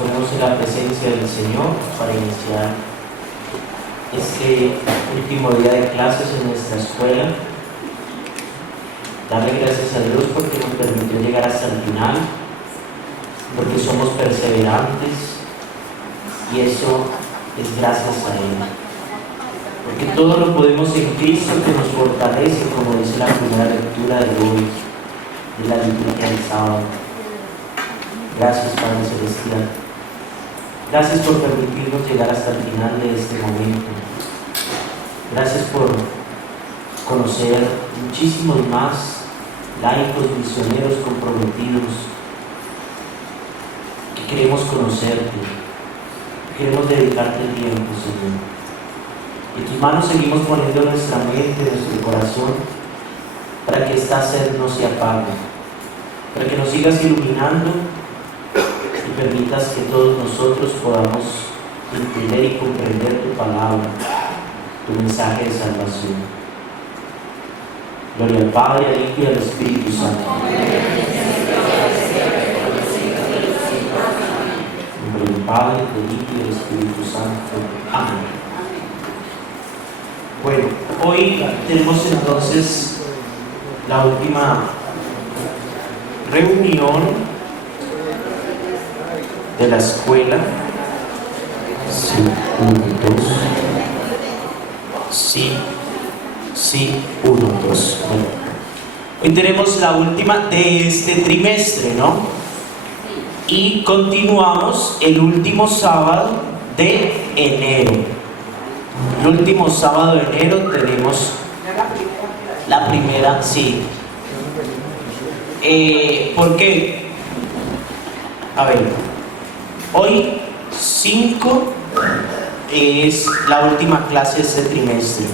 ponemos en la presencia del Señor para iniciar este último día de clases en nuestra escuela. Darle gracias a Dios porque nos permitió llegar hasta el final, porque somos perseverantes y eso es gracias a Él. Porque todo lo podemos en Cristo que nos fortalece, como dice la primera lectura de hoy, de la liturgia del sábado. Gracias, Padre Celestial. Gracias por permitirnos llegar hasta el final de este momento. Gracias por conocer muchísimos más laicos, misioneros comprometidos que queremos conocerte, que queremos dedicarte el tiempo, Señor. En tus manos seguimos poniendo nuestra mente, nuestro corazón, para que esta sed no se apague, para que nos sigas iluminando y permitas que todos nosotros podamos entender y comprender tu palabra, tu mensaje de salvación. Gloria al Padre, al Hijo y al Espíritu Santo. En nombre del Padre, del Hijo y del Espíritu Santo. Amén. Bueno, hoy tenemos entonces la última reunión de la escuela. Sí, 1, 2. Sí, 1, 2. Bueno, hoy tenemos la última de este trimestre, ¿no? Y continuamos el último sábado de enero. El último sábado de enero tenemos la primera, sí. ¿Por qué? A ver, hoy 5 es la última clase de este trimestre.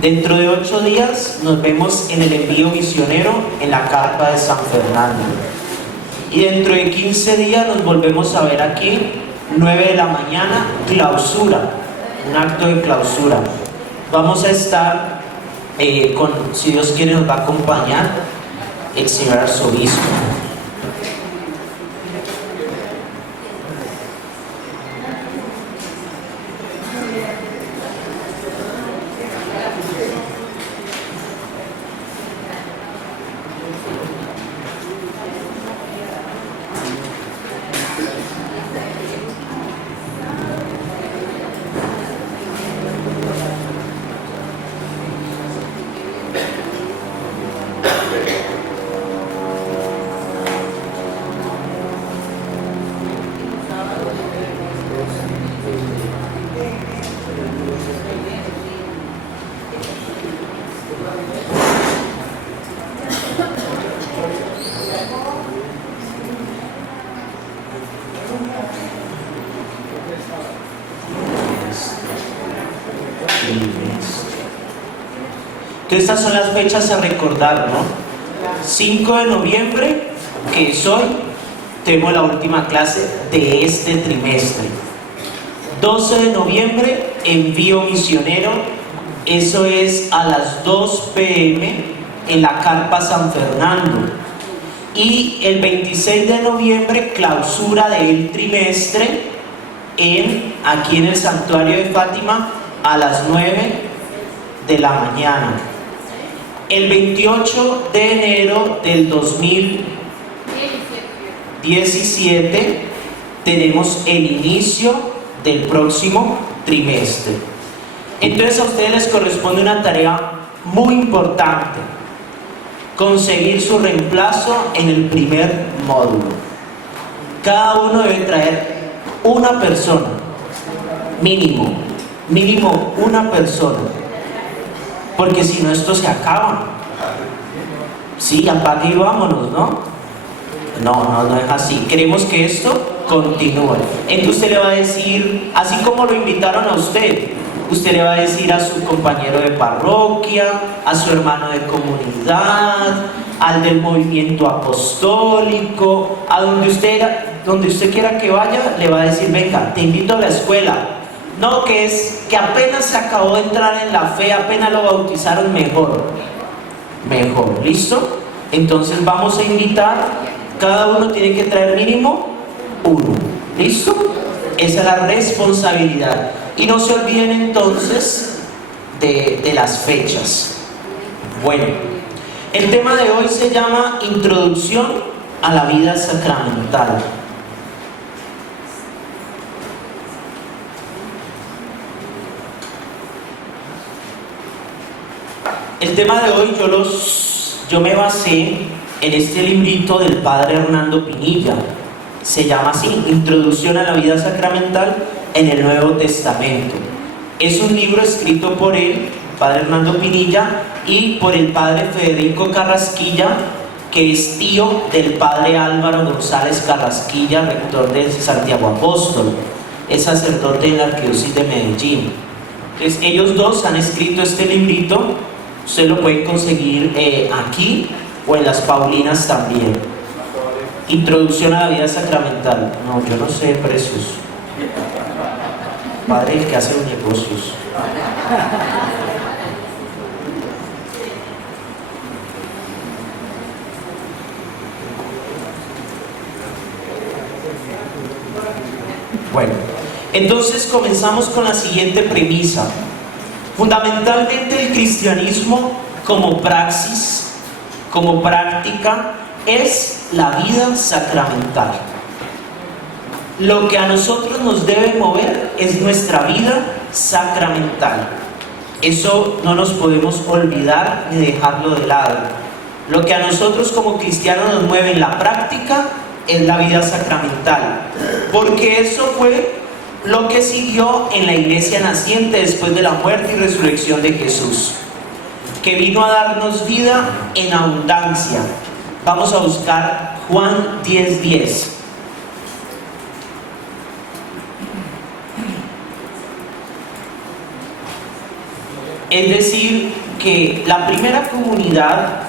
Dentro de 8 días nos vemos en el envío misionero en la carpa de San Fernando. Y dentro de 15 días nos volvemos a ver aquí, 9 de la mañana, clausura, un acto de clausura. Vamos a estar si Dios quiere, nos va a acompañar el señor arzobispo. Entonces estas son las fechas a recordar, ¿no? 5 de noviembre, que es hoy, tenemos la última clase de este trimestre. 12 de noviembre, envío misionero, eso es a las 2 p.m. en la carpa San Fernando. Y el 26 de noviembre, clausura del trimestre, aquí en el santuario de Fátima, a las 9 de la mañana. El 28 de enero del 2017 tenemos el inicio del próximo trimestre. Entonces a ustedes les corresponde una tarea muy importante: conseguir su reemplazo en el primer módulo. Cada uno debe traer una persona, mínimo una persona, porque si no esto se acaba. Sí, apague y vámonos, ¿no? No es así. Queremos que esto continúe. Entonces usted le va a decir, así como lo invitaron a usted le va a decir a su compañero de parroquia, a su hermano de comunidad, al del movimiento apostólico, a donde usted quiera que vaya, le va a decir: venga, te invito a la escuela. No, que apenas se acabó de entrar en la fe, apenas lo bautizaron, mejor, ¿listo? Entonces vamos a invitar, cada uno tiene que traer mínimo uno, ¿Listo? Esa es la responsabilidad. Y no se olviden entonces de las fechas. Bueno, el tema de hoy se llama Introducción a la vida sacramental. El tema de hoy yo me basé en este librito del padre Hernando Pinilla. Se llama así, Introducción a la vida sacramental en el Nuevo Testamento. Es un libro escrito por él, padre Hernando Pinilla, y por el padre Federico Carrasquilla, que es tío del padre Álvaro González Carrasquilla, rector de Santiago Apóstol, es sacerdote en la Arquidiócesis de Medellín. Entonces, ellos dos han escrito este librito. Usted lo puede conseguir aquí o en las Paulinas también. Introducción a la vida sacramental. No, yo no sé precios. Padre, el que hace los negocios. Bueno, entonces comenzamos con la siguiente premisa. Fundamentalmente el cristianismo como praxis, como práctica, es la vida sacramental. Lo que a nosotros nos debe mover es nuestra vida sacramental. Eso no nos podemos olvidar ni dejarlo de lado. Lo que a nosotros como cristianos nos mueve en la práctica es la vida sacramental, porque eso fue lo que siguió en la iglesia naciente después de la muerte y resurrección de Jesús, que vino a darnos vida en abundancia. Vamos a buscar Juan 10:10. Es decir, que la primera comunidad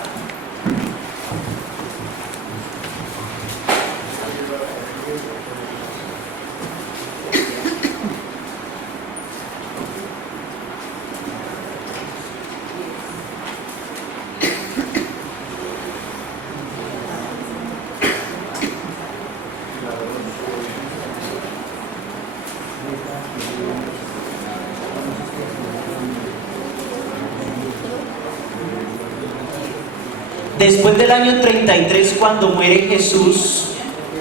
después del año 33, cuando muere Jesús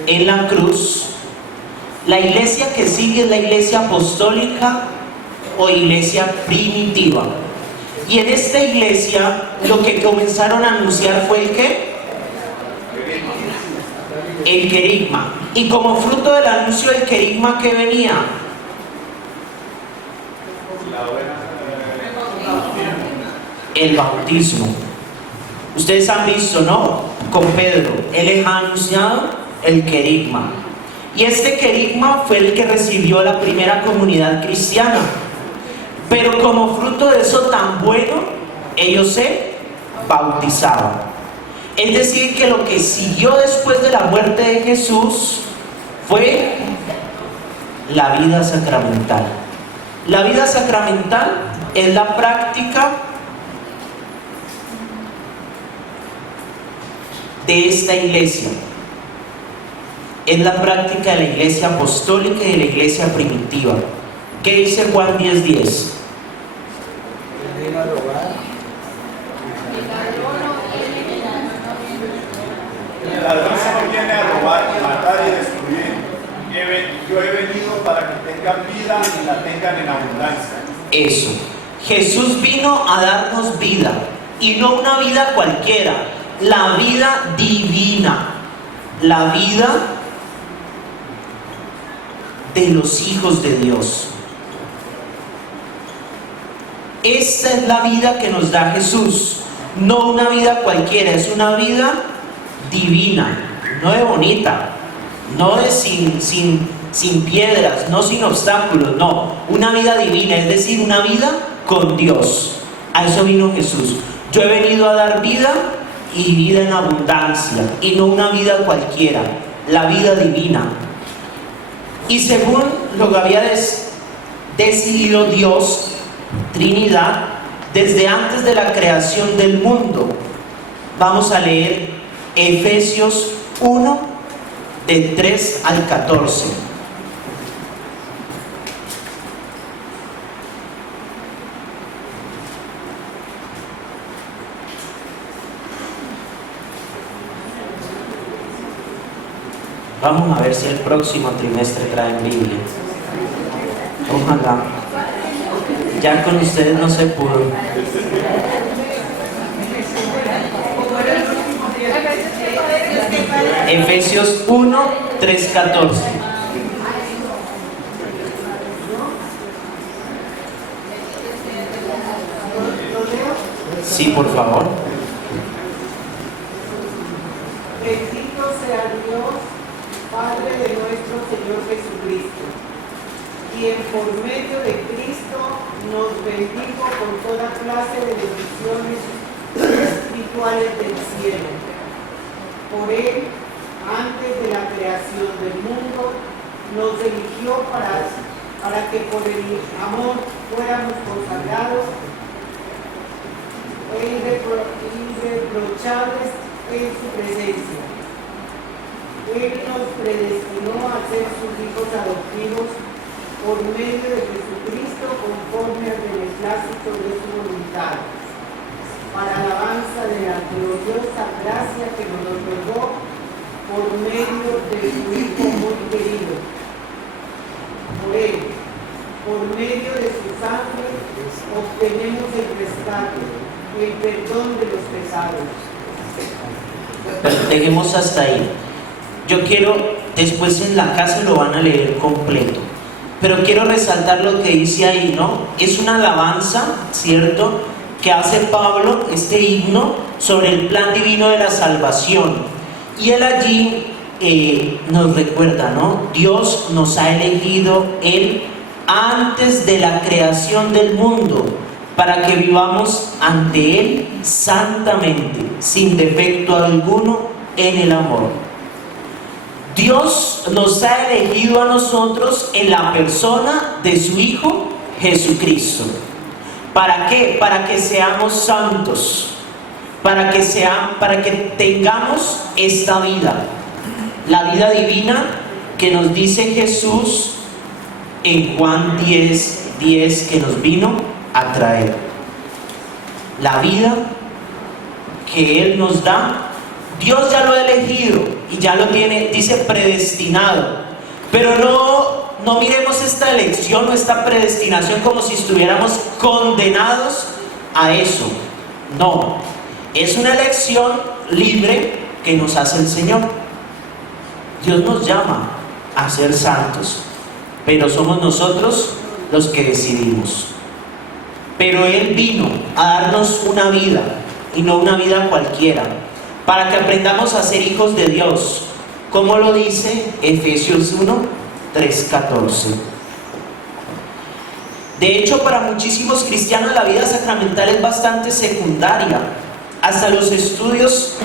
en la cruz, la iglesia que sigue es la iglesia apostólica o iglesia primitiva. Y en esta iglesia lo que comenzaron a anunciar fue el ¿qué? El querigma. Y como fruto del anuncio del querigma, ¿qué venía? El bautismo. Ustedes han visto, ¿no? Con Pedro, él les ha anunciado el querigma. Y este querigma fue el que recibió la primera comunidad cristiana. Pero como fruto de eso tan bueno, ellos se bautizaban. Es decir, que lo que siguió después de la muerte de Jesús fue la vida sacramental. La vida sacramental es la práctica de esta iglesia. Es la práctica de la iglesia apostólica y de la iglesia primitiva. ¿Qué dice Juan 10:10? El ladrón no viene a robar, matar y destruir. Yo he venido para que tengan vida y la tengan en abundancia. Eso. Jesús vino a darnos vida, y no una vida cualquiera, la vida divina, la vida de los hijos de Dios. Esta es la vida que nos da Jesús, no una vida cualquiera, es una vida divina, no de bonita, no de sin piedras, no sin obstáculos, no, una vida divina, es decir, una vida con Dios. A eso vino Jesús. Yo he venido a dar vida y vida en abundancia, y no una vida cualquiera, la vida divina. Y según lo que había decidido Dios, Trinidad, desde antes de la creación del mundo, vamos a leer Efesios 1, de 3 al 14. Vamos a ver si el próximo trimestre traen Biblia. Ojalá. Ya con ustedes no se pudo. Efesios 1, 3, 14. Sí, por favor. Bendito sea Dios, Padre de nuestro Señor Jesucristo, quien por medio de Cristo nos bendijo con toda clase de bendiciones espirituales del cielo. Por Él, antes de la creación del mundo, nos eligió para que por el amor fuéramos consagrados e irreprochables en su presencia. Él nos predestinó a ser sus hijos adoptivos por medio de Jesucristo conforme al beneplácito de su voluntad, para alabanza de la gloriosa gracia que nos otorgó por medio de su Hijo muy querido. Por Él, por medio de su sangre, obtenemos el rescate, el perdón de los pecados. Pero dejemos hasta ahí. Yo quiero, después en la casa lo van a leer completo, pero quiero resaltar lo que dice ahí, ¿no? Es una alabanza, ¿cierto?, que hace Pablo, este himno, sobre el plan divino de la salvación. Y él allí nos recuerda, ¿no? Dios nos ha elegido Él antes de la creación del mundo, para que vivamos ante Él santamente, sin defecto alguno, en el amor. Dios nos ha elegido a nosotros en la persona de su Hijo Jesucristo. ¿Para qué? Para que seamos santos, para que tengamos esta vida, la vida divina que nos dice Jesús en Juan 10:10, que nos vino a traer. La vida que Él nos da, Dios ya lo ha elegido y ya lo tiene, dice, predestinado. Pero no miremos esta elección o esta predestinación como si estuviéramos condenados a eso. No, es una elección libre que nos hace el Señor. Dios nos llama a ser santos, pero somos nosotros los que decidimos. Pero Él vino a darnos una vida, y no una vida cualquiera, para que aprendamos a ser hijos de Dios, como lo dice Efesios 1, 3, 14. De hecho, para muchísimos cristianos la vida sacramental es bastante secundaria. Hasta los estudios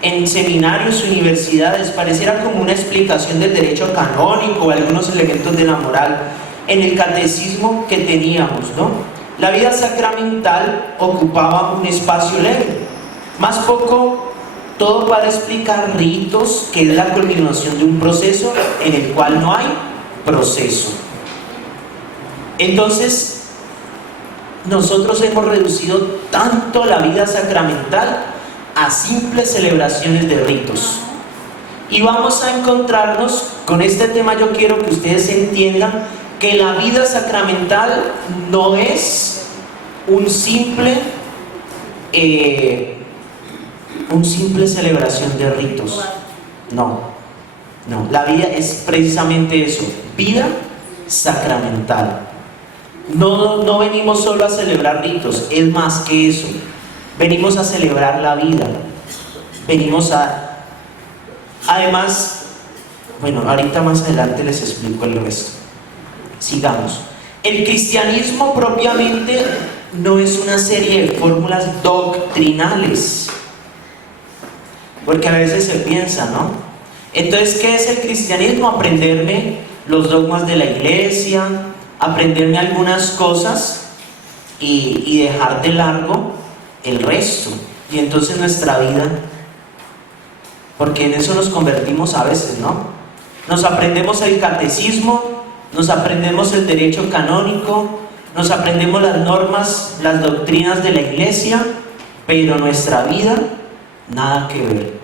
en seminarios, universidades, pareciera como una explicación del derecho canónico o algunos elementos de la moral en el catecismo que teníamos, ¿no? La vida sacramental ocupaba un espacio leve, más poco todo para explicar ritos, que es la culminación de un proceso en el cual no hay proceso. Entonces, nosotros hemos reducido tanto la vida sacramental a simples celebraciones de ritos. Y vamos a encontrarnos con este tema. Yo quiero que ustedes entiendan que la vida sacramental no es un simple celebración de ritos. No, la vida es precisamente eso, vida sacramental. No venimos solo a celebrar ritos, es más que eso. Venimos a celebrar la vida. Además, bueno, ahorita más adelante les explico el resto. Sigamos. El cristianismo propiamente no es una serie de fórmulas doctrinales, porque a veces se piensa, ¿no? Entonces, ¿qué es el cristianismo? Aprenderme los dogmas de la iglesia, aprenderme algunas cosas y dejar de largo el resto. Y entonces nuestra vida, porque en eso nos convertimos a veces, ¿no? Nos aprendemos el catecismo, nos aprendemos el derecho canónico, nos aprendemos las normas, las doctrinas de la iglesia, pero nuestra vida, nada que ver.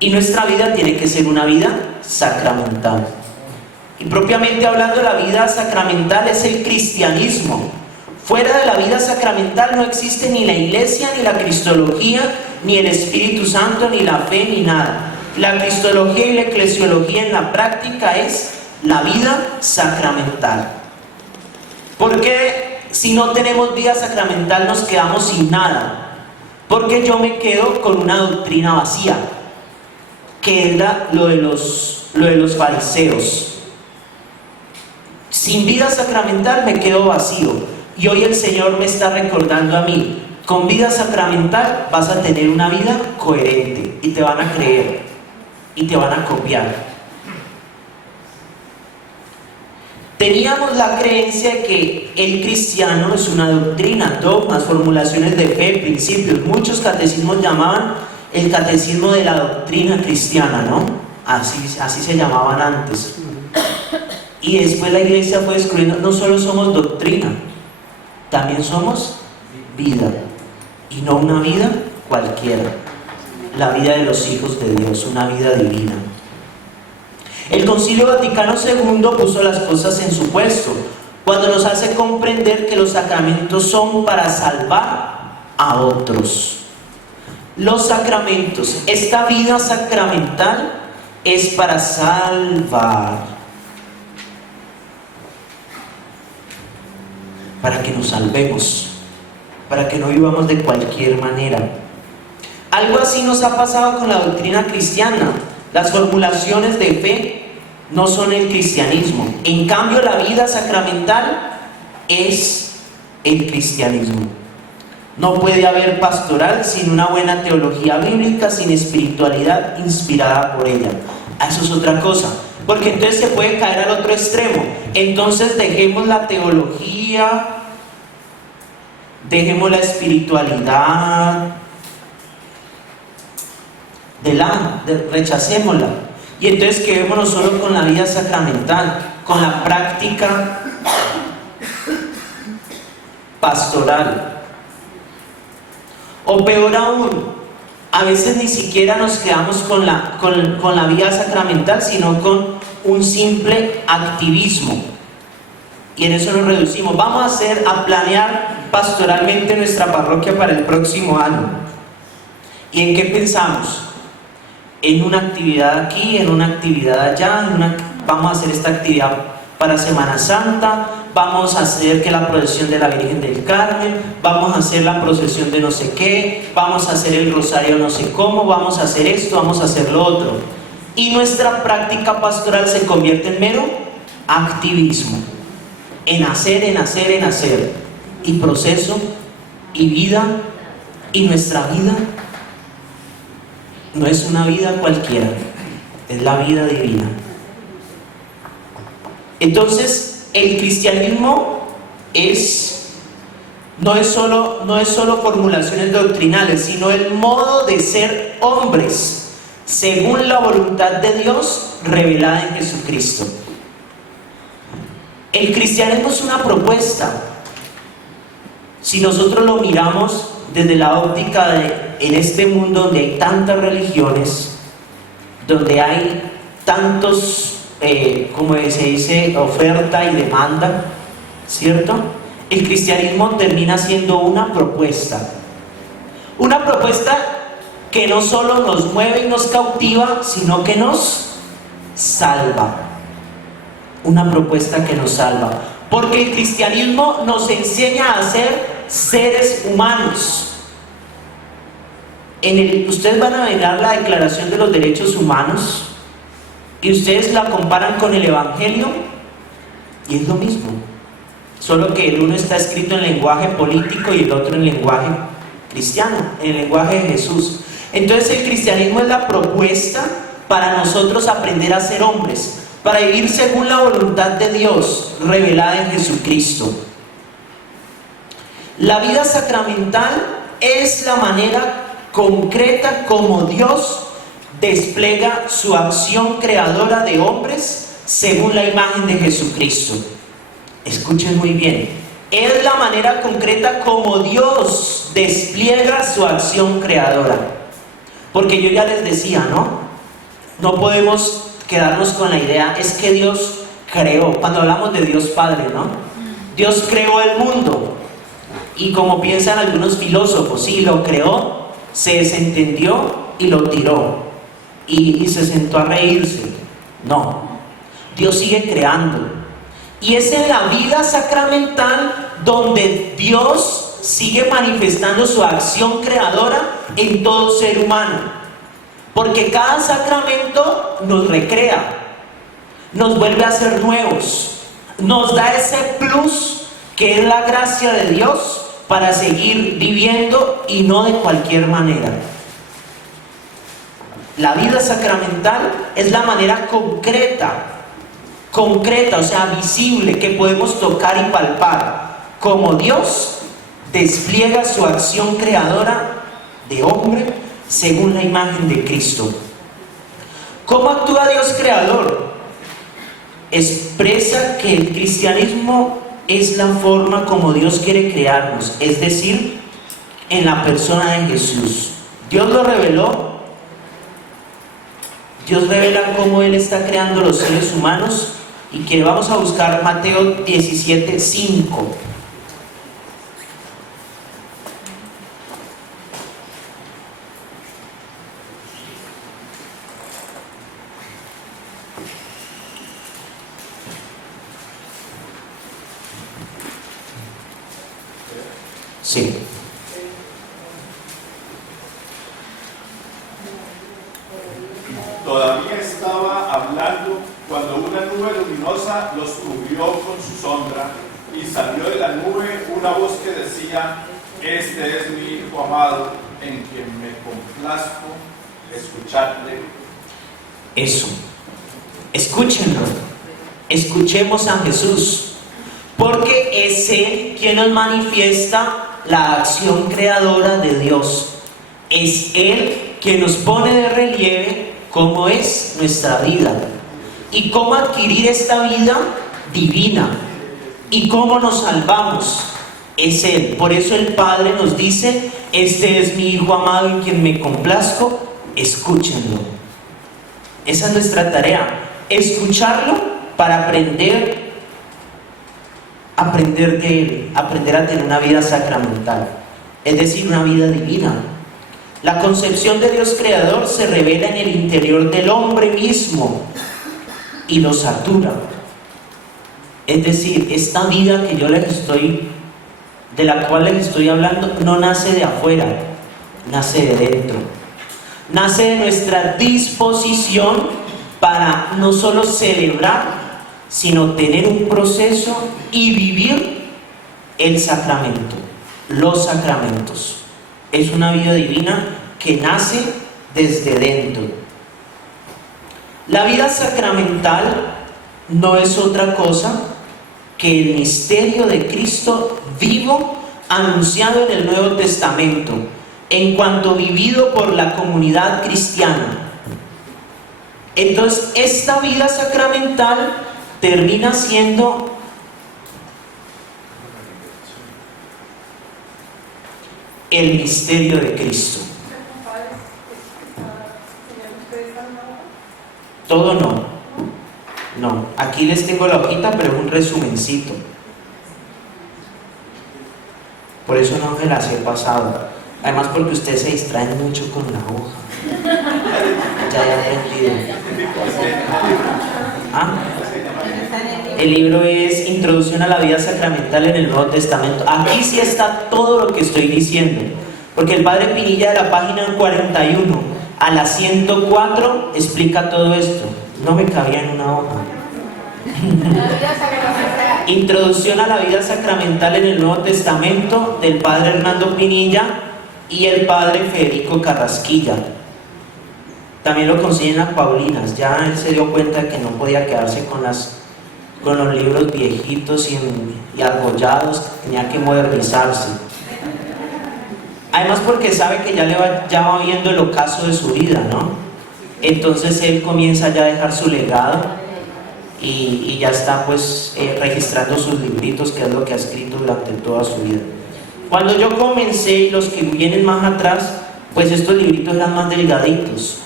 Y nuestra vida tiene que ser una vida sacramental. Y propiamente hablando, la vida sacramental es el cristianismo. Fuera de la vida sacramental no existe ni la iglesia, ni la cristología, ni el Espíritu Santo, ni la fe, ni nada. La cristología y la eclesiología en la práctica es la vida sacramental. Porque si no tenemos vida sacramental nos quedamos sin nada. Porque yo me quedo con una doctrina vacía, que era lo de los fariseos. Sin vida sacramental me quedo vacío. Y hoy el Señor me está recordando a mí, con vida sacramental vas a tener una vida coherente y te van a creer y te van a copiar. Teníamos la creencia de que el cristiano es una doctrina, dogmas, formulaciones de fe, principios. Muchos catecismos llamaban el catecismo de la doctrina cristiana, ¿no? Así se llamaban antes. Y después la iglesia fue descubriendo, no solo somos doctrina, también somos vida. Y no una vida cualquiera, la vida de los hijos de Dios, una vida divina. El Concilio Vaticano II puso las cosas en su puesto cuando nos hace comprender que los sacramentos son para salvar a otros. Los sacramentos, esta vida sacramental es para salvar, para que nos salvemos, para que no vivamos de cualquier manera. Algo así nos ha pasado con la doctrina cristiana. Las formulaciones de fe no son el cristianismo. En cambio, la vida sacramental es el cristianismo. No puede haber pastoral sin una buena teología bíblica, sin espiritualidad inspirada por ella. Eso es otra cosa, porque entonces se puede caer al otro extremo. Entonces dejemos la teología, dejemos la espiritualidad, rechacémosla. Y entonces quedémonos solo con la vida sacramental, con la práctica pastoral. O peor aún, a veces ni siquiera nos quedamos con la vida sacramental, sino con un simple activismo. Y en eso nos reducimos. Vamos a planear pastoralmente nuestra parroquia para el próximo año. ¿Y en qué pensamos? En una actividad aquí, en una actividad allá, vamos a hacer esta actividad para Semana Santa, vamos a hacer que la procesión de la Virgen del Carmen, vamos a hacer la procesión de no sé qué, vamos a hacer el rosario no sé cómo, vamos a hacer esto, vamos a hacer lo otro. Y nuestra práctica pastoral se convierte en mero activismo, en hacer, en hacer, en hacer. Y proceso, y vida, y nuestra vida no es una vida cualquiera, es la vida divina. Entonces, el cristianismo no es solo formulaciones doctrinales, sino el modo de ser hombres, según la voluntad de Dios revelada en Jesucristo. El cristianismo es una propuesta. Si nosotros lo miramos desde la óptica en este mundo donde hay tantas religiones, donde hay tantos, como se dice, oferta y demanda, ¿cierto? El cristianismo termina siendo una propuesta que no solo nos mueve y nos cautiva, sino que nos salva. Una propuesta que nos salva, porque el cristianismo nos enseña a ser seres humanos. Ustedes van a ver la Declaración de los Derechos Humanos y ustedes la comparan con el Evangelio y es lo mismo, solo que el uno está escrito en lenguaje político y el otro en lenguaje cristiano, en el lenguaje de Jesús. Entonces el cristianismo es la propuesta para nosotros aprender a ser hombres, para vivir según la voluntad de Dios revelada en Jesucristo. La vida sacramental es la manera concreta como Dios despliega su acción creadora de hombres según la imagen de Jesucristo. Escuchen muy bien, es la manera concreta como Dios despliega su acción creadora. Porque yo ya les decía, ¿no? no podemos quedarnos con la idea, es que Dios creó, cuando hablamos de Dios Padre, ¿no? Dios creó el mundo, y como piensan algunos filósofos, sí, lo creó, se desentendió y lo tiró, y se sentó a reírse. No, Dios sigue creando, y es en la vida sacramental donde Dios sigue manifestando su acción creadora en todo ser humano, porque cada sacramento nos recrea, nos vuelve a ser nuevos, nos da ese plus que es la gracia de Dios para seguir viviendo, y no de cualquier manera. La vida sacramental es la manera concreta, o sea, visible, que podemos tocar y palpar, como Dios despliega su acción creadora de hombre según la imagen de Cristo. ¿Cómo actúa Dios creador? Expresa que el cristianismo es la forma como Dios quiere crearnos, es decir, en la persona de Jesús. Dios lo reveló. Dios revela cómo Él está creando los seres humanos, y que vamos a buscar Mateo 17:5. Sí. Todavía estaba hablando cuando una nube luminosa los cubrió con su sombra, y salió de la nube una voz que decía: este es mi Hijo amado, en quien me complazco, escuchadle. Eso. Escúchenlo. Escuchemos a Jesús, porque es Él quien nos manifiesta la acción creadora de Dios. Es Él quien nos pone de relieve cómo es nuestra vida y cómo adquirir esta vida divina y cómo nos salvamos. Es Él. Por eso el Padre nos dice: este es mi Hijo amado en quien me complazco, escúchenlo. Esa es nuestra tarea, escucharlo para aprender de Él, aprender a tener una vida sacramental, es decir, una vida divina. La concepción de Dios creador se revela en el interior del hombre mismo y lo satura. Es decir, esta vida que de la cual les estoy hablando, no nace de afuera, nace de dentro. Nace de nuestra disposición para no solo celebrar, sino tener un proceso y vivir el sacramento, los sacramentos. Es una vida divina que nace desde dentro. La vida sacramental no es otra cosa que el misterio de Cristo vivo, anunciado en el Nuevo Testamento, en cuanto vivido por la comunidad cristiana. Entonces, esta vida sacramental termina siendo el misterio de Cristo. Todo no, aquí les tengo la hojita, pero es un resumencito, por eso no me las he pasado, además porque ustedes se distraen mucho con la hoja. Ya he aprendido. El libro es Introducción a la vida sacramental en el Nuevo Testamento. Aquí sí está todo lo que estoy diciendo, porque el padre Pinilla, de la página 41 a la 104 explica todo esto. No me cabía en una hoja. Introducción a la vida sacramental en el Nuevo Testamento, del padre Hernando Pinilla y el padre Federico Carrasquilla. También lo consiguen las Paulinas. Ya él se dio cuenta que no podía quedarse con los libros viejitos y argollados, tenía que modernizarse. Además porque sabe que ya va viendo el ocaso de su vida, ¿no? Entonces él comienza ya a dejar su legado y ya está pues registrando sus libritos, que es lo que ha escrito durante toda su vida. Cuando yo comencé, y los que vienen más atrás, pues estos libritos eran más delgaditos.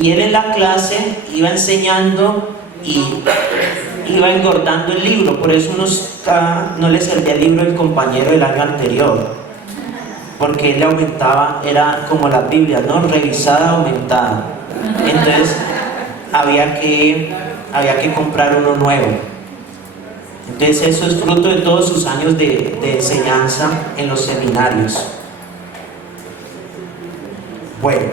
y él en la clase iba enseñando y iba engordando el libro. Por eso no le servía el libro del compañero del año anterior, porque él le aumentaba, era como la Biblia, ¿no? Revisada, aumentada. Entonces había que comprar uno nuevo. Entonces eso es fruto de todos sus años de enseñanza en los seminarios. Bueno,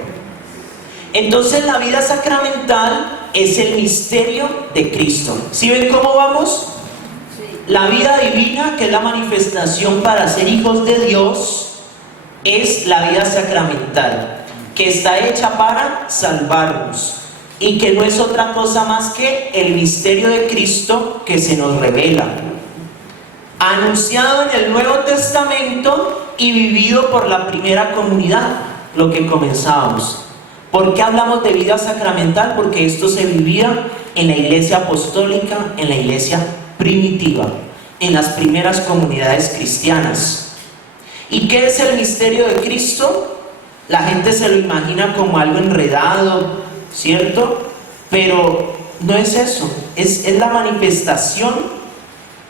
entonces la vida sacramental es el misterio de Cristo. ¿Sí ven cómo vamos? La vida divina, que es la manifestación para ser hijos de Dios, es la vida sacramental, que está hecha para salvarnos y que no es otra cosa más que el misterio de Cristo que se nos revela, anunciado en el Nuevo Testamento y vivido por la primera comunidad, lo que comenzábamos. ¿Por qué hablamos de vida sacramental? Porque esto se vivía en la iglesia apostólica, en la iglesia primitiva, en las primeras comunidades cristianas. ¿Y qué es el misterio de Cristo? La gente se lo imagina como algo enredado, ¿cierto? Pero no es eso, es la manifestación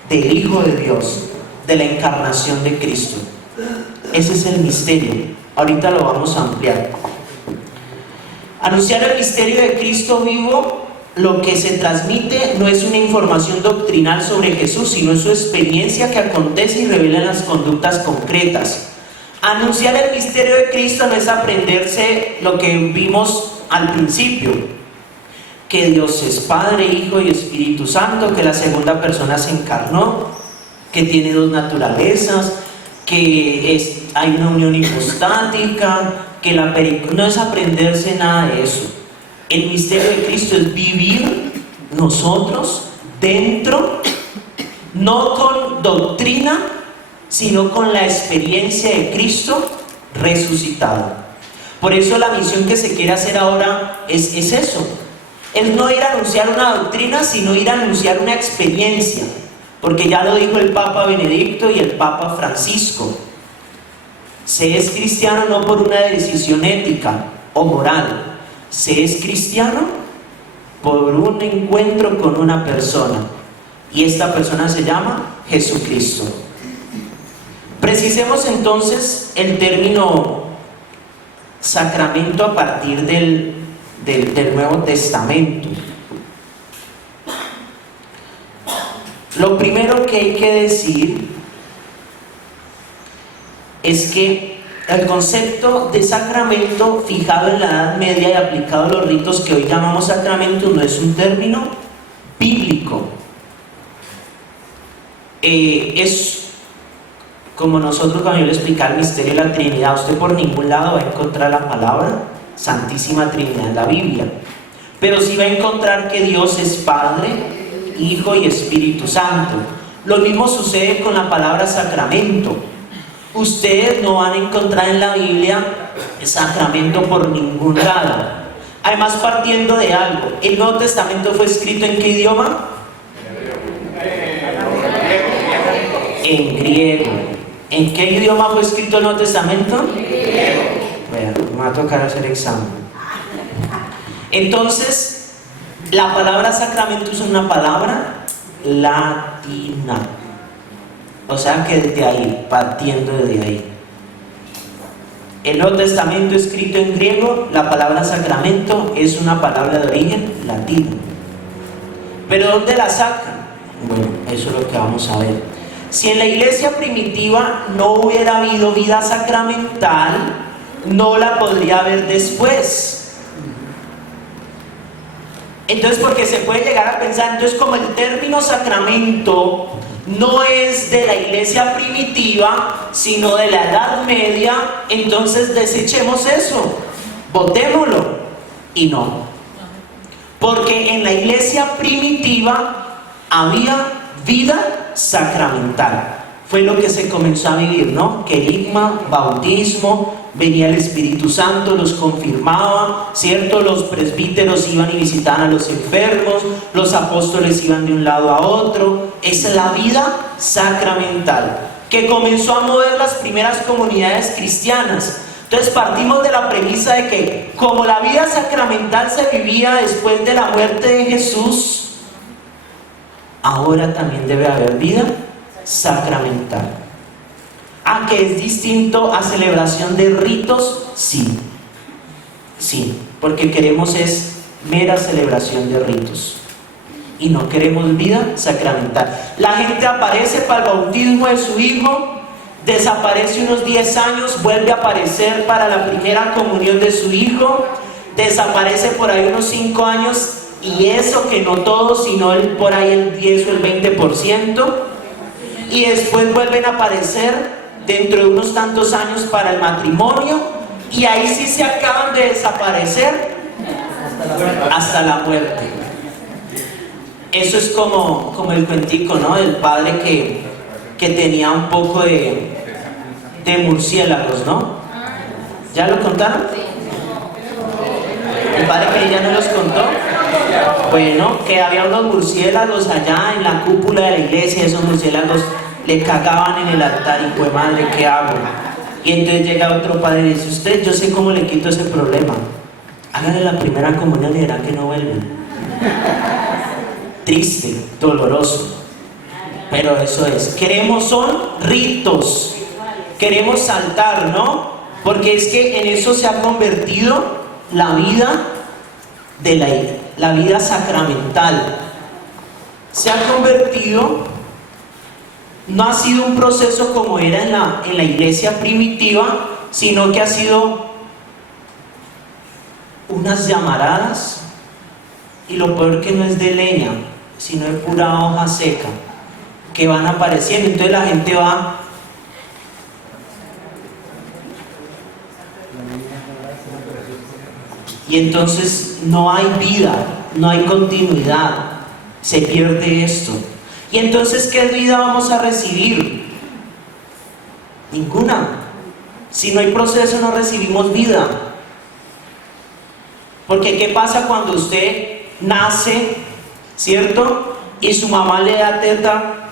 del Hijo de Dios, de la encarnación de Cristo. Ese es el misterio. Ahorita lo vamos a ampliar. Anunciar el misterio de Cristo vivo, lo que se transmite no es una información doctrinal sobre Jesús, sino es su experiencia que acontece y revela en las conductas concretas. Anunciar el misterio de Cristo no es aprenderse lo que vimos al principio, que Dios es Padre, Hijo y Espíritu Santo, que la segunda persona se encarnó, que tiene dos naturalezas, que hay una unión hipostática, que no es aprenderse nada de eso. El misterio de Cristo es vivir nosotros dentro, no con doctrina, sino con la experiencia de Cristo resucitado. Por eso la misión que se quiere hacer ahora es eso. Es no ir a anunciar una doctrina, sino ir a anunciar una experiencia. Porque ya lo dijo el Papa Benedicto y el Papa Francisco. Se es cristiano no por una decisión ética o moral. Se es cristiano por un encuentro con una persona. Y esta persona se llama Jesucristo. Precisemos entonces el término sacramento a partir del Nuevo Testamento. Lo primero que hay que decir es que el concepto de sacramento fijado en la Edad Media y aplicado a los ritos que hoy llamamos sacramento no es un término bíblico. Es como nosotros cuando yo le explicaba el misterio de la Trinidad, usted por ningún lado va a encontrar la palabra Santísima Trinidad en la Biblia, pero sí va a encontrar que Dios es Padre, Hijo y Espíritu Santo. Lo mismo sucede con la palabra sacramento. Ustedes no van a encontrar en la Biblia sacramento por ningún lado. Además, partiendo de algo, ¿el Nuevo Testamento fue escrito en qué idioma? En griego. ¿En qué idioma fue escrito el Nuevo Testamento? Bueno, me va a tocar hacer examen. Entonces, la palabra sacramento es una palabra latina. O sea que desde ahí, partiendo de ahí. El Nuevo Testamento escrito en griego, la palabra sacramento es una palabra de origen latino. ¿Pero dónde la sacan? Bueno, eso es lo que vamos a ver. Si en la iglesia primitiva no hubiera habido vida sacramental, no la podría haber después. Entonces, porque se puede llegar a pensar, entonces como el término sacramento no es de la iglesia primitiva, sino de la Edad Media, entonces desechemos eso, botémoslo. Y no, porque en la iglesia primitiva había vida sacramental. Fue lo que se comenzó a vivir, ¿no? Querigma, bautismo, venía el Espíritu Santo, los confirmaba, ¿cierto? Los presbíteros iban y visitaban a los enfermos, los apóstoles iban de un lado a otro. Esa es la vida sacramental que comenzó a mover las primeras comunidades cristianas. Entonces partimos de la premisa de que como la vida sacramental se vivía después de la muerte de Jesús, ahora también debe haber vida sacramental. ¿A que es distinto a celebración de ritos? Sí, sí, porque queremos es mera celebración de ritos y no queremos vida sacramental. La gente aparece para el bautismo de su hijo, desaparece unos 10 años, vuelve a aparecer para la primera comunión de su hijo, desaparece por ahí unos 5 años, y eso que no todo, sino por ahí el 10 o el 20%, y después vuelven a aparecer dentro de unos tantos años para el matrimonio, y ahí sí se acaban de desaparecer hasta la muerte. Eso es como el cuentico, ¿no? Del padre que tenía un poco de murciélagos, ¿no? ¿Ya lo contaron? El padre que ya no los contó. Bueno, que había unos murciélagos allá en la cúpula de la iglesia, esos murciélagos le cagaban en el altar y pues madre, ¿qué hago? Y entonces llega otro padre y dice, usted, yo sé cómo le quito ese problema. Hágale la primera comunión y verá que no vuelven. Triste, doloroso. Pero eso es, queremos son ritos, queremos saltar, ¿no? Porque es que en eso se ha convertido la vida de la vida sacramental. Se ha convertido, no ha sido un proceso como era en la iglesia primitiva, sino que ha sido unas llamaradas, y lo peor que no es de leña, sino de pura hoja seca, que van apareciendo. Entonces la gente va y entonces no hay vida, no hay continuidad, se pierde esto. Y entonces, ¿qué vida vamos a recibir? Ninguna. Si no hay proceso, no recibimos vida. Porque ¿qué pasa cuando usted nace, cierto? Y su mamá le da teta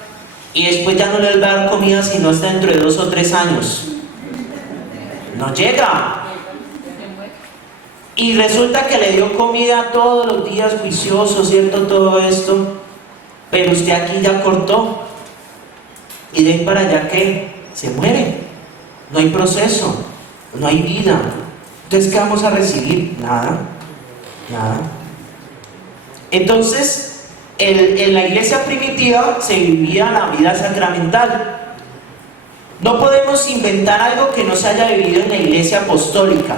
y después ya no le va a dar comida sino hasta dentro de 2 o 3 años. No llega. Y resulta que le dio comida todos los días, juicioso, cierto, todo esto, pero usted aquí ya cortó, y de ahí para allá, ¿qué? Se muere. No hay proceso, no hay vida. Entonces, ¿qué vamos a recibir? Nada, nada. Entonces, en la iglesia primitiva se vivía la vida sacramental. No podemos inventar algo que no se haya vivido en la iglesia apostólica.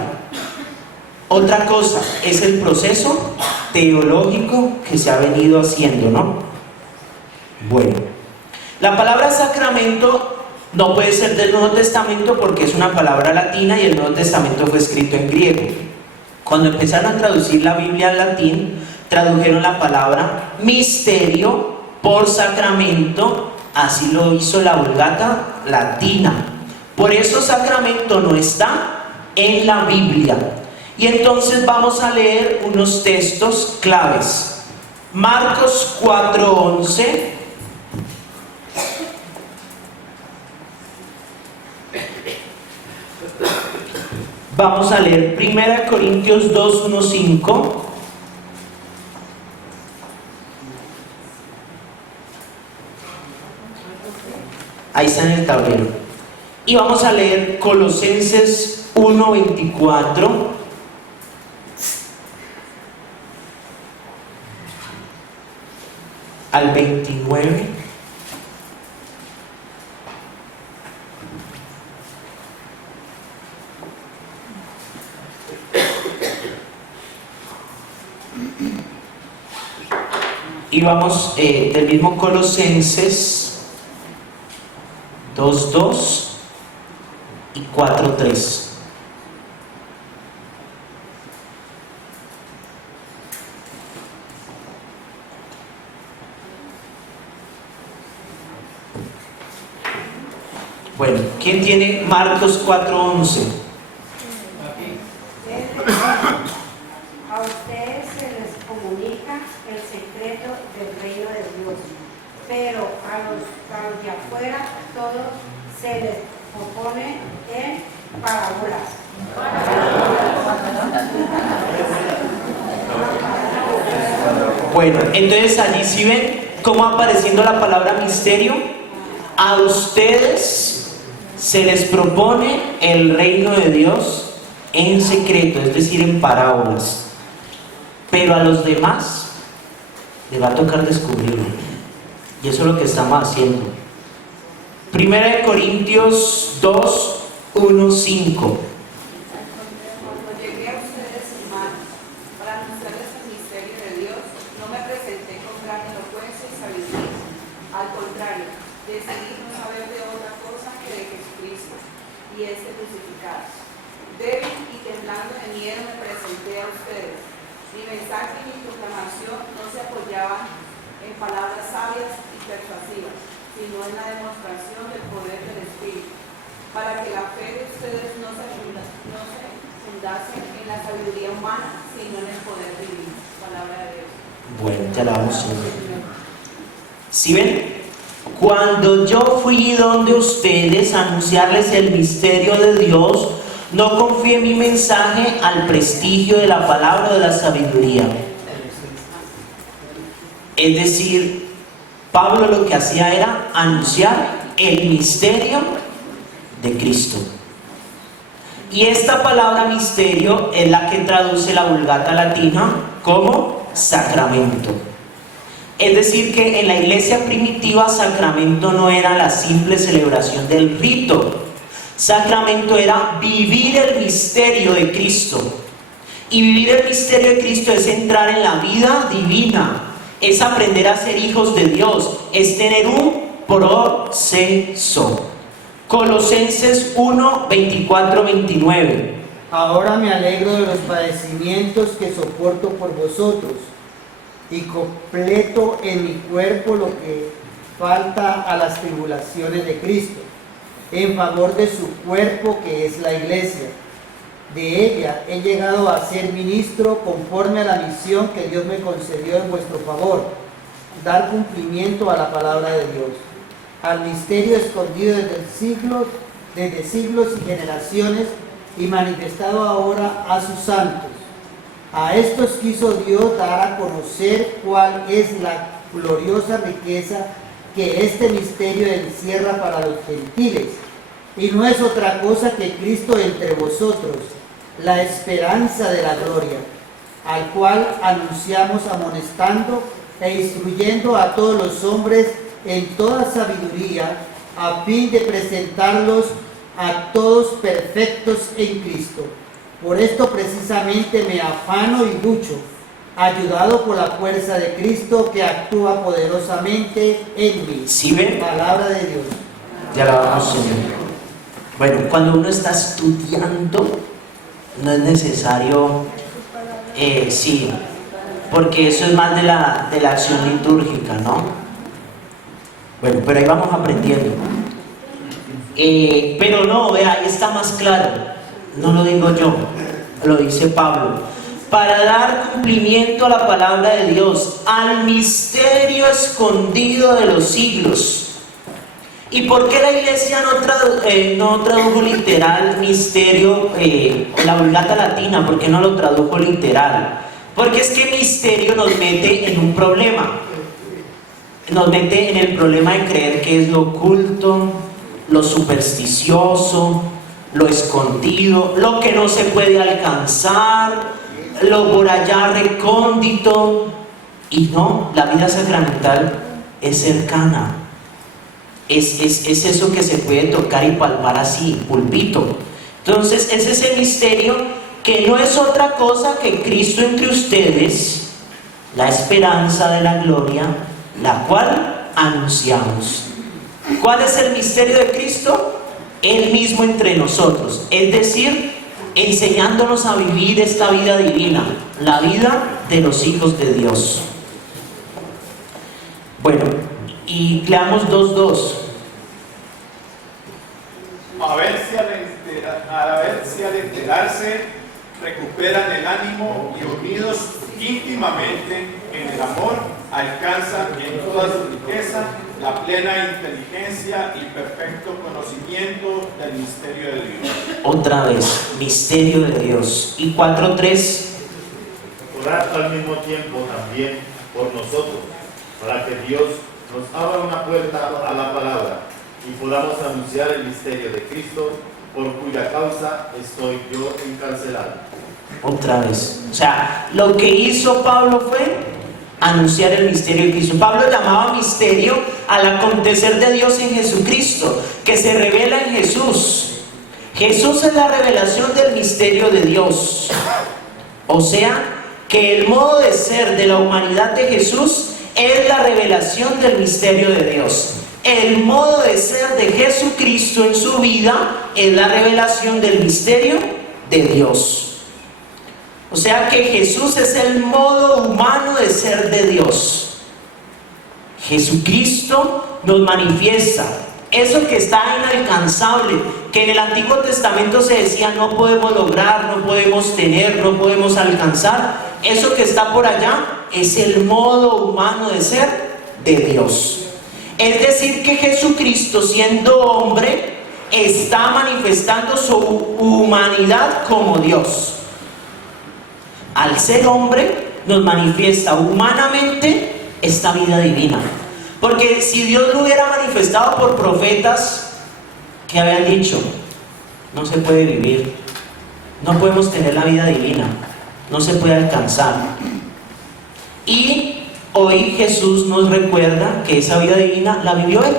Otra cosa es el proceso teológico que se ha venido haciendo, ¿no? Bueno, la palabra sacramento no puede ser del Nuevo Testamento porque es una palabra latina y el Nuevo Testamento fue escrito en griego. Cuando empezaron a traducir la Biblia al latín, tradujeron la palabra misterio por sacramento, así lo hizo la Vulgata latina. Por eso sacramento no está en la Biblia. Y entonces vamos a leer unos textos claves. Marcos 4:11. Vamos a leer 1 Corintios 2:1-5. Ahí está en el tablero. Y vamos a leer Colosenses 1:24. Al 29. Y vamos del mismo Colosenses 2:2 y 4:3. Bueno, ¿quién tiene Marcos 4:11? A ustedes se les comunica el secreto del reino de Dios, pero a los de afuera todo se les opone en parábolas, Bueno, entonces allí sí ven cómo apareciendo la palabra misterio. A ustedes se les propone el reino de Dios en secreto, es decir, en parábolas. Pero a los demás les va a tocar descubrirlo. Y eso es lo que estamos haciendo. 1 Corintios 2, 1, 5. Cuando llegué a ustedes, hermanos, para anunciarles el misterio de Dios, no me presenté con gran elocuencia y sabiduría. Al contrario, decidí no saber de otra cosa que de Jesucristo y este crucificado. Débil y temblando de miedo me presenté a ustedes. Mi mensaje y mi proclamación no se apoyaban en palabras sabias y persuasivas, sino en la demostración del poder del Espíritu, para que la fe de ustedes no se fundase en la sabiduría humana, sino en el poder divino. Palabra de Dios. Bueno, ya la vamos a ver. ¿Sí ven? Cuando yo fui donde ustedes a anunciarles el misterio de Dios, no confié mi mensaje al prestigio de la palabra de la sabiduría. Es decir, Pablo lo que hacía era anunciar el misterio de Cristo. Y esta palabra misterio es la que traduce la Vulgata latina como sacramento. Es decir, que en la iglesia primitiva sacramento no era la simple celebración del rito. Sacramento era vivir el misterio de Cristo. Y vivir el misterio de Cristo es entrar en la vida divina, es aprender a ser hijos de Dios, es tener un proceso. Colosenses 1, 24, 29. Ahora me alegro de los padecimientos que soporto por vosotros y completo en mi cuerpo lo que falta a las tribulaciones de Cristo, en favor de su cuerpo que es la iglesia. De ella he llegado a ser ministro conforme a la misión que Dios me concedió en vuestro favor, dar cumplimiento a la palabra de Dios, al misterio escondido desde siglos y generaciones y manifestado ahora a sus santos. A estos quiso Dios dar a conocer cuál es la gloriosa riqueza que este misterio encierra para los gentiles, y no es otra cosa que Cristo entre vosotros, la esperanza de la gloria, al cual anunciamos amonestando e instruyendo a todos los hombres en toda sabiduría, a fin de presentarlos a todos perfectos en Cristo. Por esto precisamente me afano y lucho, ayudado por la fuerza de Cristo que actúa poderosamente en mí. ¿Sí ven? Palabra de Dios. Ya la vamos a ver. Bueno, cuando uno está estudiando, no es necesario, sí, porque eso es más de la acción litúrgica, ¿no? Bueno, pero ahí vamos aprendiendo. Pero no, vea, ahí está más claro. No lo digo yo, lo dice Pablo. Para dar cumplimiento a la palabra de Dios, al misterio escondido de los siglos. ¿Y por qué la iglesia no tradujo literal misterio, la Vulgata latina? ¿Por qué no lo tradujo literal? Porque es que misterio nos mete en un problema. Nos mete en el problema de creer que es lo oculto, lo supersticioso, lo escondido, lo que no se puede alcanzar, lo por allá recóndito. Y no, la vida sacramental es cercana. Es eso que se puede tocar y palpar así, pulpito. Entonces es ese misterio que no es otra cosa que Cristo entre ustedes, la esperanza de la gloria, la cual anunciamos. ¿Cuál es el misterio de Cristo? Él mismo entre nosotros, es decir, enseñándonos a vivir esta vida divina, la vida de los hijos de Dios. Bueno, y leamos 2:2. A ver si al enterarse recuperan el ánimo y unidos íntimamente en el amor alcanzan en toda su riqueza la plena inteligencia y perfecto conocimiento del misterio de Dios. Otra vez, misterio de Dios. Y 4:3. Orad al mismo tiempo también por nosotros, para que Dios nos abra una puerta a la palabra y podamos anunciar el misterio de Cristo, por cuya causa estoy yo encarcelado. Otra vez. O sea, lo que hizo Pablo fue anunciar el misterio de Cristo. Pablo llamaba misterio al acontecer de Dios en Jesucristo, que se revela en Jesús. Jesús es la revelación del misterio de Dios. O sea, que el modo de ser de la humanidad de Jesús es la revelación del misterio de Dios. El modo de ser de Jesucristo en su vida es la revelación del misterio de Dios. O sea que Jesús es el modo humano de ser de Dios. Jesucristo nos manifiesta eso que está inalcanzable, que en el Antiguo Testamento se decía no podemos lograr, no podemos tener, no podemos alcanzar. Eso que está por allá es el modo humano de ser de Dios. Es decir, que Jesucristo, siendo hombre, está manifestando su humanidad como Dios. Al ser hombre, nos manifiesta humanamente esta vida divina. Porque si Dios lo hubiera manifestado por profetas que habían dicho, no se puede vivir, no podemos tener la vida divina, no se puede alcanzar. Y hoy Jesús nos recuerda que esa vida divina la vivió Él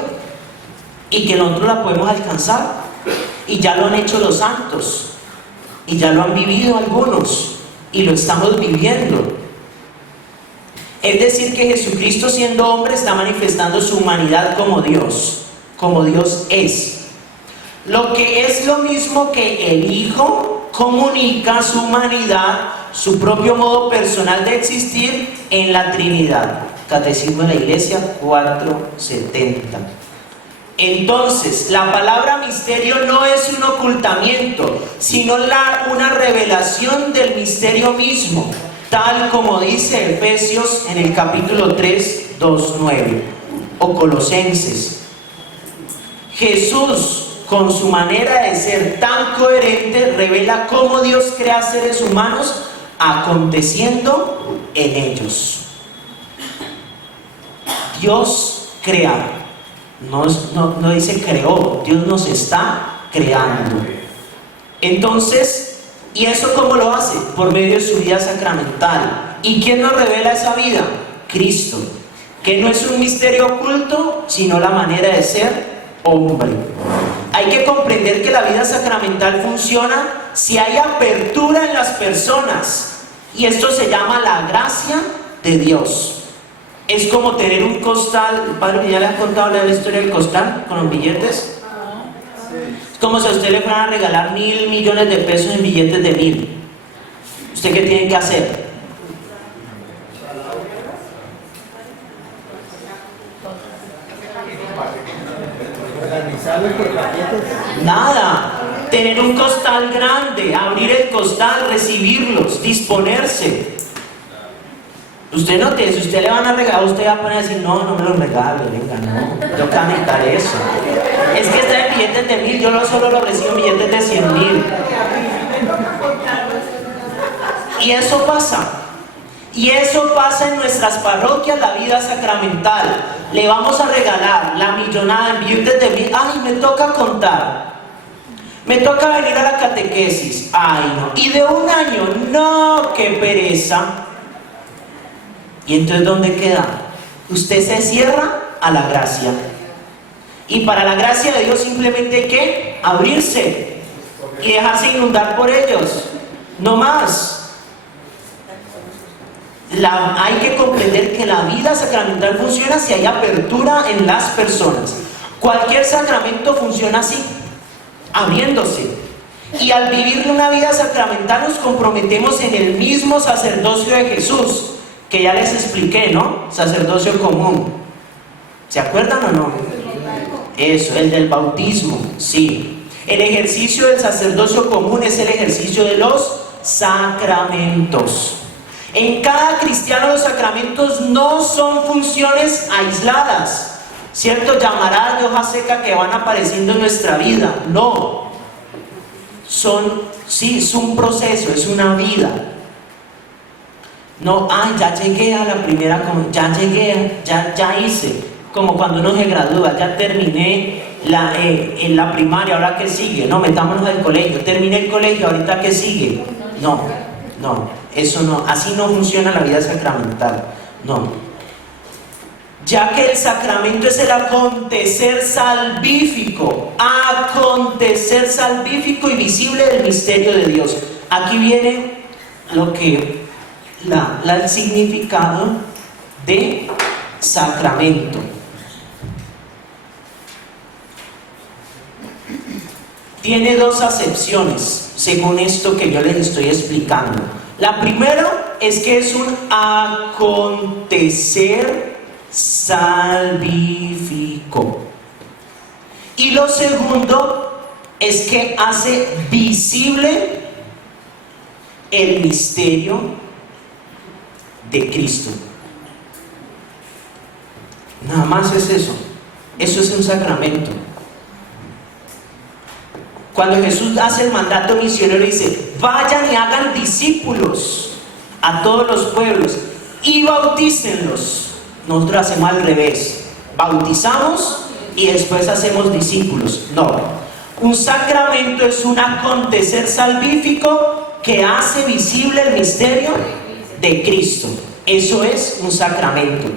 y que nosotros la podemos alcanzar, y ya lo han hecho los santos y ya lo han vivido algunos y lo estamos viviendo. Es decir, que Jesucristo, siendo hombre, está manifestando su humanidad como Dios es. Lo que es lo mismo que el Hijo comunica su humanidad, su propio modo personal de existir en la Trinidad. Catecismo de la Iglesia 470. Entonces, la palabra misterio no es un ocultamiento, sino una revelación del misterio mismo, tal como dice Efesios en el capítulo 3, 2:9, o Colosenses. Jesús, con su manera de ser tan coherente, revela cómo Dios crea seres humanos aconteciendo en ellos. Dios crea, no dice creó, Dios nos está creando. Entonces, ¿y eso cómo lo hace? Por medio de su vida sacramental. ¿Y quién nos revela esa vida? Cristo, que no es un misterio oculto, sino la manera de ser hombre. Hay que comprender que la vida sacramental funciona si hay apertura en las personas, y esto se llama la gracia de Dios. Es como tener un costal. Padre, ¿ya le han contado la historia del costal con los billetes? Es como si a usted le fueran a regalar 1.000 millones de pesos en billetes de 1.000. ¿Usted qué tiene que hacer? Nada. Tener un costal grande, abrir el costal, recibirlos, disponerse. Usted no te, si usted le van a regalar, usted va a poner así, no me lo regale, venga, no, yo que necesitar eso. Es que está en billetes de 1.000, yo solo lo recibo en billetes de 100.000. Y eso pasa. Y eso pasa en nuestras parroquias, la vida sacramental. Le vamos a regalar la millonada en billetes de 1.000. Ay, me toca contar. Me toca venir a la catequesis. Ay, no. Y de 1 año, no, qué pereza. ¿Y entonces dónde queda? Usted se cierra a la gracia. Y para la gracia de Dios simplemente hay que abrirse y dejarse inundar por ellos. No más. Hay que comprender que la vida sacramental funciona si hay apertura en las personas. Cualquier sacramento funciona así, abriéndose. Y al vivir una vida sacramental nos comprometemos en el mismo sacerdocio de Jesús, que ya les expliqué, ¿no? Sacerdocio común. ¿Se acuerdan o no? Eso, el del bautismo, sí. El ejercicio del sacerdocio común es el ejercicio de los sacramentos. En cada cristiano los sacramentos no son funciones aisladas, ¿cierto? Llamarás de hoja seca que van apareciendo en nuestra vida. No. Sí, es un proceso, es una vida. No, ya llegué a la primera, ya llegué, ya hice. Como cuando uno se gradúa, ya terminé en la primaria, ¿ahora qué sigue? No, metámonos al colegio, terminé el colegio, ¿ahorita qué sigue? No, eso no, así no funciona la vida sacramental, no. Ya que el sacramento es el acontecer salvífico y visible del misterio de Dios. Aquí viene lo que, el significado de sacramento. Tiene dos acepciones, según esto que yo les estoy explicando. La primera es que es un acontecer salvífico. Y lo segundo es que hace visible el misterio de Cristo. Nada más es eso. Eso es un sacramento. Cuando Jesús hace el mandato misionero, dice: vayan y hagan discípulos a todos los pueblos y bautícenlos. Nosotros hacemos al revés: bautizamos y después hacemos discípulos. No, un sacramento es un acontecer salvífico que hace visible el misterio de Cristo. Eso es un sacramento.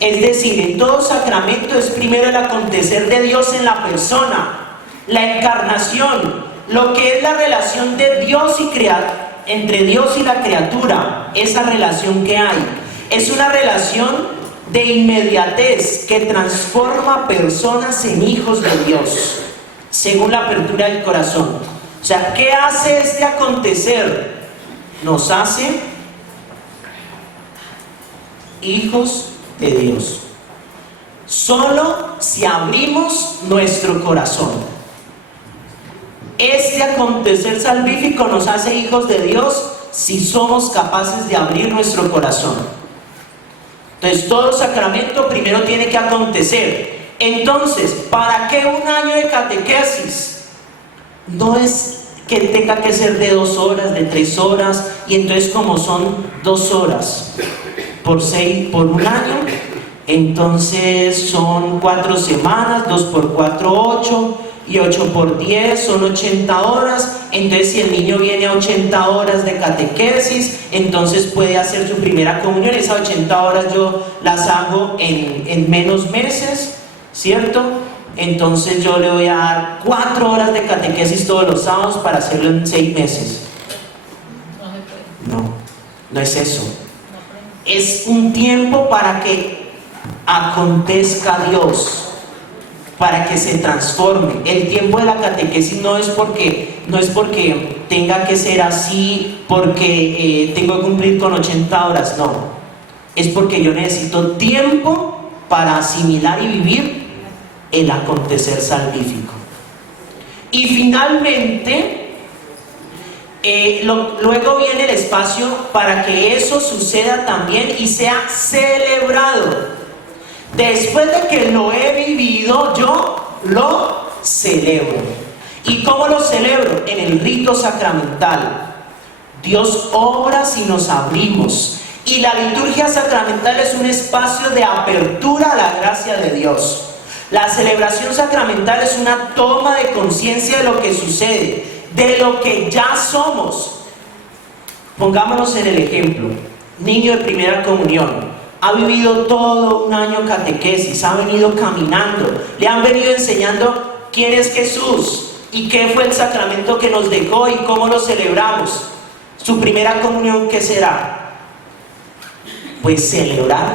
Es decir, en todo sacramento es primero el acontecer de Dios en la persona, la encarnación, lo que es la relación de Dios entre Dios y la criatura, esa relación que hay. Es una relación de inmediatez que transforma personas en hijos de Dios, según la apertura del corazón. O sea, ¿qué hace este acontecer? Nos hace hijos de Dios. Solo si abrimos nuestro corazón. Este acontecer salvífico nos hace hijos de Dios si somos capaces de abrir nuestro corazón. Entonces, todo sacramento primero tiene que acontecer. Entonces, ¿para qué un año de catequesis? No es que tenga que ser de 2 horas, de 3 horas, y entonces como son 2 horas por un año, entonces son 4 semanas, 2 por 4, 8, y 8 por 10 son 80 horas. Entonces, si el niño viene a 80 horas de catequesis, entonces puede hacer su primera comunión. Esas 80 horas yo las hago en menos meses, ¿cierto? Entonces yo le voy a dar 4 horas de catequesis todos los sábados para hacerlo en 6 meses. No es eso. Es un tiempo para que acontezca Dios, para que se transforme. El tiempo de la catequesis no es porque tenga que ser así, porque tengo que cumplir con 80 horas, no. Es porque yo necesito tiempo para asimilar y vivir el acontecer salvífico. Y finalmente, luego viene el espacio para que eso suceda también y sea celebrado. Después de que lo he vivido, yo lo celebro. ¿Y cómo lo celebro? En el rito sacramental. Dios obra si nos abrimos. Y la liturgia sacramental es un espacio de apertura a la gracia de Dios. La celebración sacramental es una toma de conciencia de lo que sucede, de lo que ya somos. Pongámonos en el ejemplo. Niño de primera comunión. Ha vivido todo un año catequesis, ha venido caminando, le han venido enseñando quién es Jesús y qué fue el sacramento que nos dejó y cómo lo celebramos. Su primera comunión, ¿qué será? Pues celebrar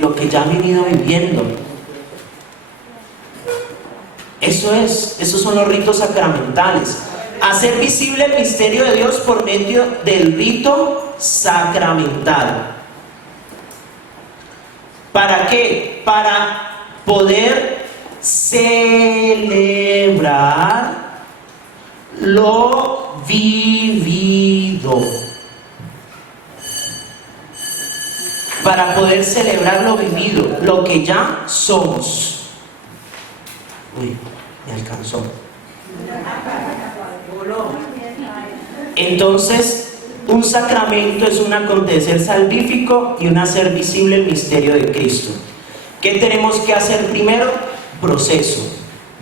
lo que ya han venido viviendo. Esos son los ritos sacramentales. Hacer visible el misterio de Dios por medio del rito sacramental. ¿Para qué? Para poder celebrar lo vivido. Para poder celebrar lo vivido, lo que ya somos. Uy, me alcanzó. Entonces, un sacramento es un acontecer salvífico y un hacer visible el misterio de Cristo. ¿Qué tenemos que hacer primero? Proceso,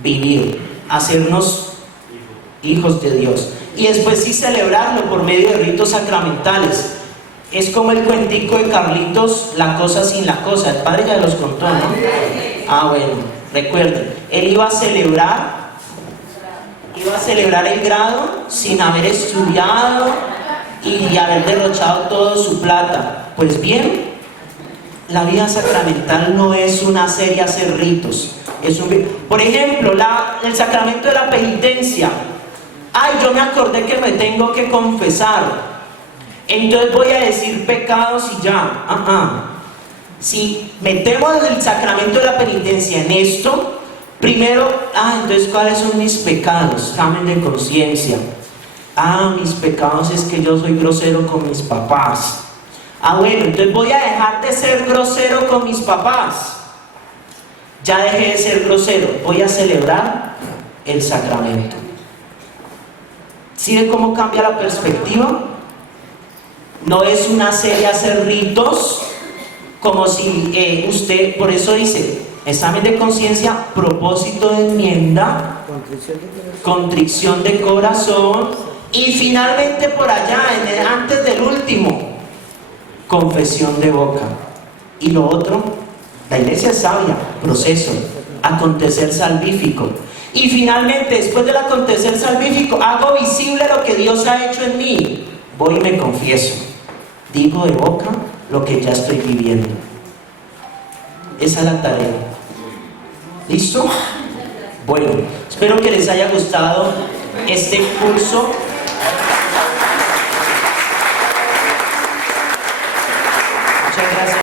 vivir, hacernos hijos de Dios. Y después sí celebrarlo por medio de ritos sacramentales. Es como el cuentico de Carlitos, la cosa sin la cosa. El padre ya los contó, ¿no? Ah, bueno, recuerden, él iba a celebrar el grado sin haber estudiado y haber derrochado toda su plata. Pues bien, la vida sacramental no es una serie hacer ritos. Por ejemplo, el sacramento de la penitencia. Ay, yo me acordé que me tengo que confesar. Entonces voy a decir pecados y ya. Si metemos el sacramento de la penitencia en esto, primero, entonces ¿cuáles son mis pecados? Examen de conciencia. Mis pecados es que yo soy grosero con mis papás. Bueno, entonces voy a dejar de ser grosero con mis papás. Ya dejé de ser grosero, voy a celebrar el sacramento. ¿Sí ve cómo cambia la perspectiva? No es una serie hacer ritos, como si usted, por eso dice, examen de conciencia, propósito de enmienda, contrición de corazón, y finalmente por allá, antes del último, confesión de boca. Y lo otro, la iglesia es sabia, proceso, acontecer salvífico. Y finalmente, después del acontecer salvífico, hago visible lo que Dios ha hecho en mí. Voy y me confieso. Digo de boca lo que ya estoy viviendo. Esa es la tarea. ¿Listo? Bueno, espero que les haya gustado este curso.